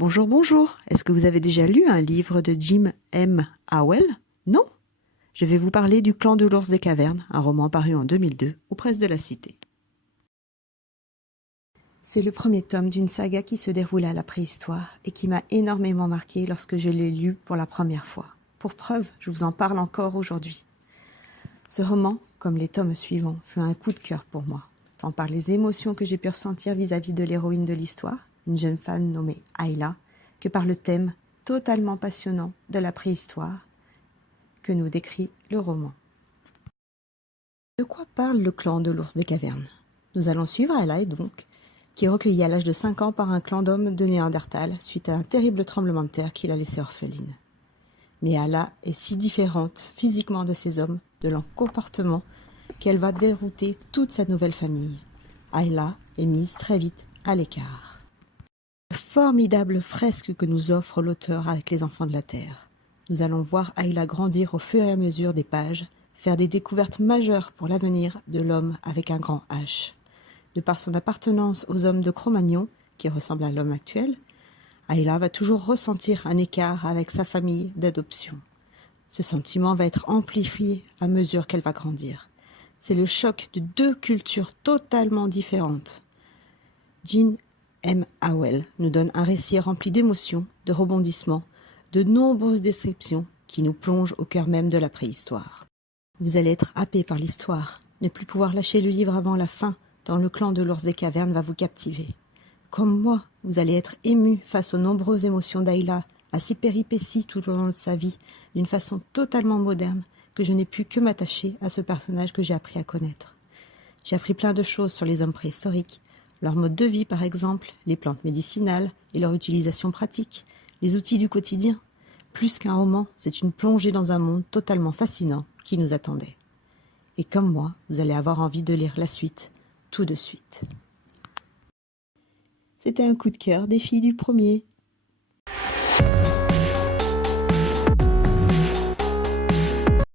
Bonjour, bonjour. Est-ce que vous avez déjà lu un livre de Jim M. Howell? Non? Je vais vous parler du Clan de l'ours des cavernes, un roman paru en 2002 aux presses de la Cité. C'est le premier tome d'une saga qui se déroule à la préhistoire et qui m'a énormément marqué lorsque je l'ai lu pour la première fois. Pour preuve, je vous en parle encore aujourd'hui. Ce roman, comme les tomes suivants, fut un coup de cœur pour moi, tant par les émotions que j'ai pu ressentir vis-à-vis de l'héroïne de l'histoire, une jeune femme nommée Ayla, que par le thème totalement passionnant de la préhistoire que nous décrit le roman. De quoi parle le clan de l'ours des cavernes? Nous allons suivre Ayla donc, qui est recueillie à l'âge de 5 ans par un clan d'hommes de Néandertal suite à un terrible tremblement de terre qui l'a laissée orpheline. Mais Ayla est si différente physiquement de ces hommes, de leur comportement, qu'elle va dérouter toute sa nouvelle famille. Ayla est mise très vite à l'écart. Formidable fresque que nous offre l'auteur avec les enfants de la Terre. Nous allons voir Ayla grandir au fur et à mesure des pages, faire des découvertes majeures pour l'avenir de l'homme avec un grand H. De par son appartenance aux hommes de Cro-Magnon, qui ressemblent à l'homme actuel, Ayla va toujours ressentir un écart avec sa famille d'adoption. Ce sentiment va être amplifié à mesure qu'elle va grandir. C'est le choc de deux cultures totalement différentes. Jim M. Howell nous donne un récit rempli d'émotions, de rebondissements, de nombreuses descriptions qui nous plongent au cœur même de la préhistoire. Vous allez être happé par l'histoire, ne plus pouvoir lâcher le livre avant la fin, tant le clan de l'ours des cavernes va vous captiver. Comme moi, vous allez être ému face aux nombreuses émotions d'Ayla, à ses péripéties tout au long de sa vie, d'une façon totalement moderne, que je n'ai pu que m'attacher à ce personnage que j'ai appris à connaître. J'ai appris plein de choses sur les hommes préhistoriques, leur mode de vie par exemple, les plantes médicinales et leur utilisation pratique, les outils du quotidien. Plus qu'un roman, c'est une plongée dans un monde totalement fascinant qui nous attendait. Et comme moi, vous allez avoir envie de lire la suite, tout de suite. C'était un coup de cœur des filles du premier.